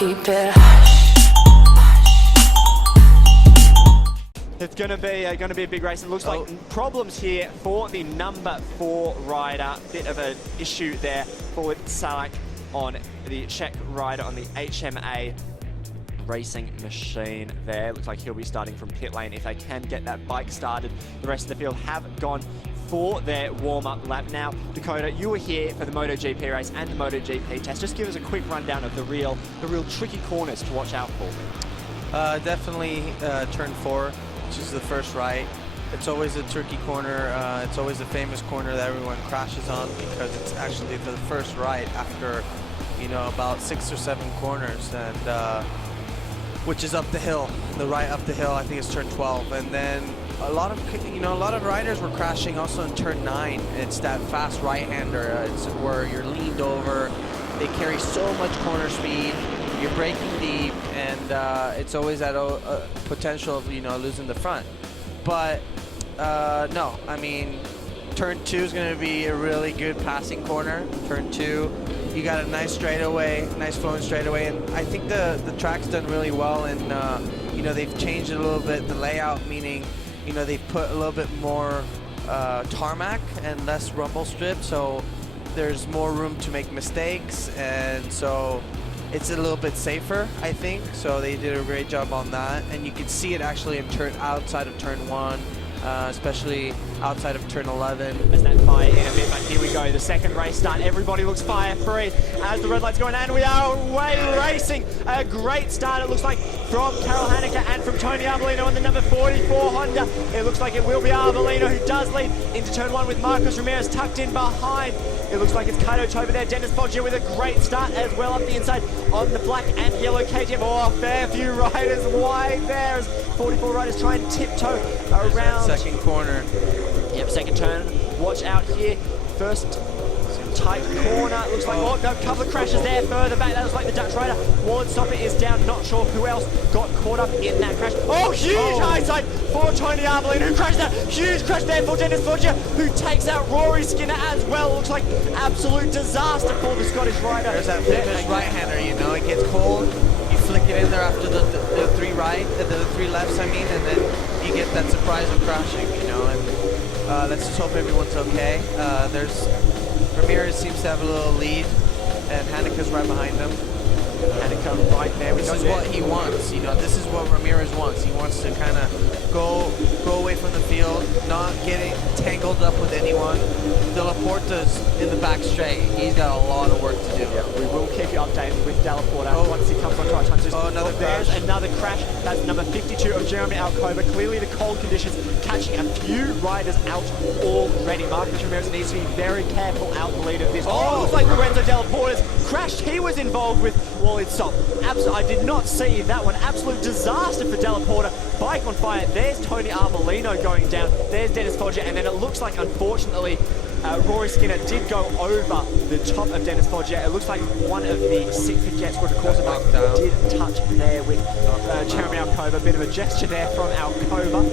keep it. It's going to be a big race. It looks like problems here for the number 4 rider. Bit of an issue there for Salak on the Czech rider on the HMA racing machine there. Looks like he'll be starting from pit lane if they can get that bike started. The rest of the field have gone for their warm-up lap. Now, Dakota, you were here for the MotoGP race and the MotoGP test. Just give us a quick rundown of the real tricky corners to watch out for. Definitely turn 4, which is the first right. It's always a tricky corner. It's always a famous corner that everyone crashes on because it's actually the first right after, you know, about 6 or 7 corners, and which is up the hill. The right up the hill, I think it's turn 12, and then a lot of riders were crashing also in turn 9. It's that fast right-hander. It's where you're leaned over. They carry so much corner speed. You're braking deep, and it's always that potential of, you know, losing the front. But no, I mean, turn 2 is going to be a really good passing corner. Turn 2, you got a nice straightaway, nice flowing straightaway, and I think the track's done really well. And you know, they've changed it a little bit, the layout, meaning, you know, they've put a little bit more tarmac and less rumble strip, so there's more room to make mistakes, and so it's a little bit safer, I think. So they did a great job on that, and you can see it actually in outside of turn 1, especially outside of turn 11. As that fire in a bit, but here we go, the second race start. Everybody looks fire-free as the red light's going, and we are away racing. A great start, it looks like, from Karel Hanneke and from Tony Arbolino on the number 44 Honda. It looks like it will be Arbolino who does lead into turn 1 with Marcos Ramirez tucked in behind. It looks like it's Kaito Toba there. Dennis Foggia with a great start as well up the inside on the black and yellow KTM. Oh, a fair few riders wide there as 44 riders try and tiptoe around. Second corner. Yep, second turn. Watch out here. First tight corner. Looks like, oh, no, a couple of crashes there further back. That looks like the Dutch rider. Ward Stopper is down. Not sure who else got caught up in that crash. Oh, huge high side for Tony Arbolino, who crashed that. Huge crash there for Dennis Foggia, who takes out Rory Skinner as well. Looks like absolute disaster for the Scottish rider. There's that famous right-hander, you know, it gets cold. You flick it in there after the 3 right, the 3 lefts, I mean, and then you get that surprise of crashing, you know. And let's just hope everyone's okay. Ramirez seems to have a little lead, and Hanneke's right behind him. Hanneke right there. This is what he wants, you know. This is what Ramirez wants. He wants to kind of go away from the field, not getting tangled up with anyone. De La Porta's in the back straight. He's got a lot of work to do. Yeah, we will keep you updated with De La Porta once he comes on to our time. Another crash. There's another crash. That's number 52 of Jeremy Alcoba. Clearly the cold conditions catching a few riders out already. Marcos Ramirez needs to be very careful out the lead of this. Oh, looks like Lorenzo De La Porta's crashed. He was involved with Wally Stop. I did not see that one. Absolute disaster for De La Porta. Bike on fire. There's Tony Arbolino going down. There's Dennis Foggia. And then it looks like, unfortunately, Rory Skinner did go over the top of Dennis Foggia. It looks like one of the 650 squad course did touch there with Jeremy Alcoba. Bit of a gesture there from Alcoba.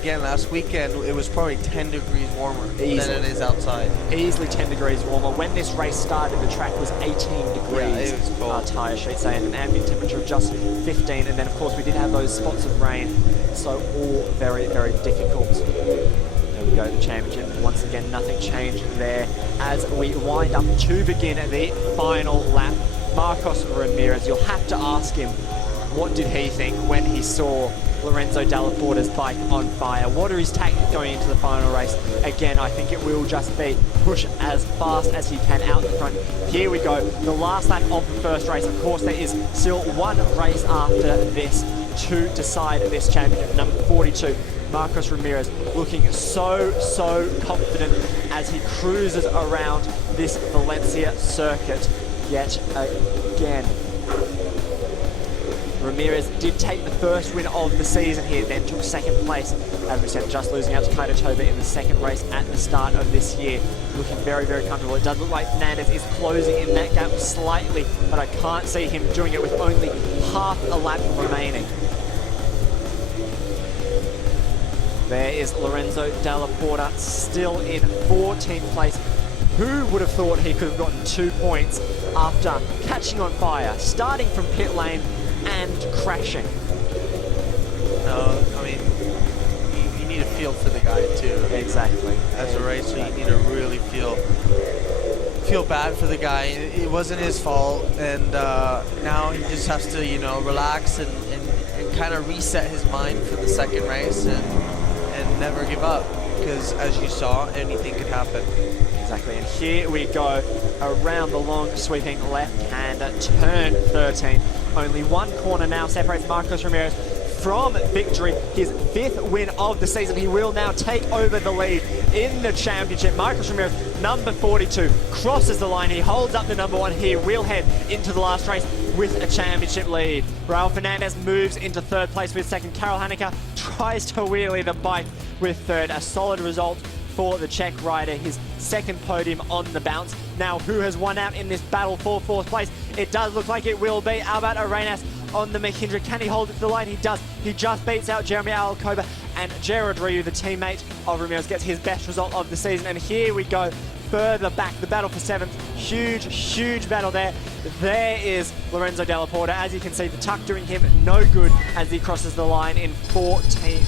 Again, last weekend it was probably 10 degrees warmer than it is outside. Easily 10 degrees warmer. When this race started, the track was 18 degrees. Yeah, it was cold. Tire sheets saying an ambient temperature of just 15, and then of course we did have those spots of rain, so all very, very difficult. There we go, the championship. Once again, nothing changed there as we wind up to begin the final lap. Marcos Ramirez, you'll have to ask him, what did he think when he saw Lorenzo Dalla Porta's bike on fire? What are his tactics going into the final race? Again, I think it will just be push as fast as he can out the front. Here we go, the last lap of the first race. Of course, there is still one race after this to decide this championship. Number 42, Marcos Ramirez, looking so confident as he cruises around this Valencia circuit yet again. Ramirez did take the first win of the season here, then took second place, as we said, just losing out to Kaito in the second race at the start of this year. Looking very, very comfortable. It does look like Fernandez is closing in that gap slightly, but I can't see him doing it with only half a lap remaining. There is Lorenzo Dalla Porta still in 14th place. Who would have thought he could have gotten 2 points after catching on fire, starting from pit lane and crashing? I mean, you need to feel for the guy too. Exactly. As a racer, you need to really feel bad for the guy. It wasn't his fault, and now he just has to, you know, relax and kind of reset his mind for the second race and never give up, because as you saw, anything could happen. Exactly, and here we go around the long sweeping left-hand turn 13. Only one corner now separates Marcos Ramirez from victory, his 5th win of the season. He will now take over the lead in the championship. Marcos Ramirez, number 42, crosses the line. He holds up the number 1 here. We'll head into the last race with a championship lead. Raul Fernandez moves into 3rd place with 2nd. Karel Haneker tries to wheelie the bike with 3rd. A solid result for the Czech rider, his 2nd podium on the bounce. Now, who has won out in this battle for 4th place? It does look like it will be Albert Arenas on the Mahindra. Can he hold it to the line? He does. He just beats out Jeremy Alcoba, and Gerard Ryu, the teammate of Ramirez, gets his best result of the season. And here we go further back, the battle for 7th. Huge, huge battle there. There is Lorenzo Dalla Porta. As you can see, the tuck doing him no good as he crosses the line in 14th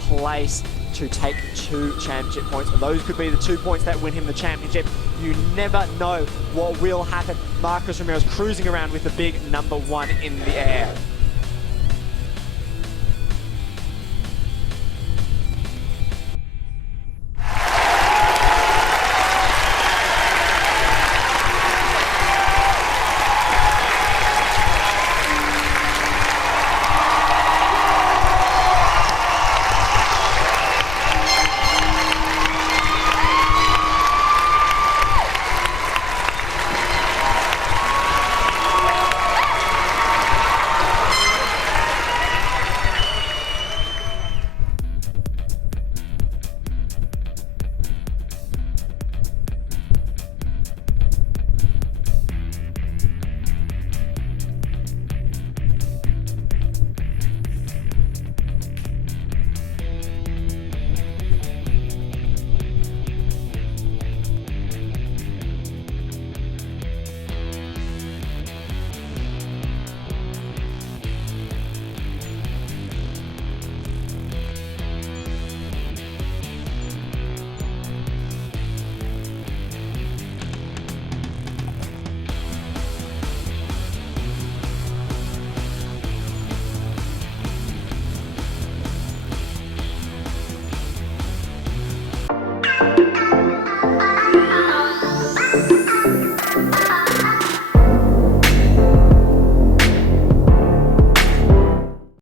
place to take 2 championship points. Those could be the 2 points that win him the championship. You never know what will happen. Marcos Ramirez cruising around with the big number 1 in the air.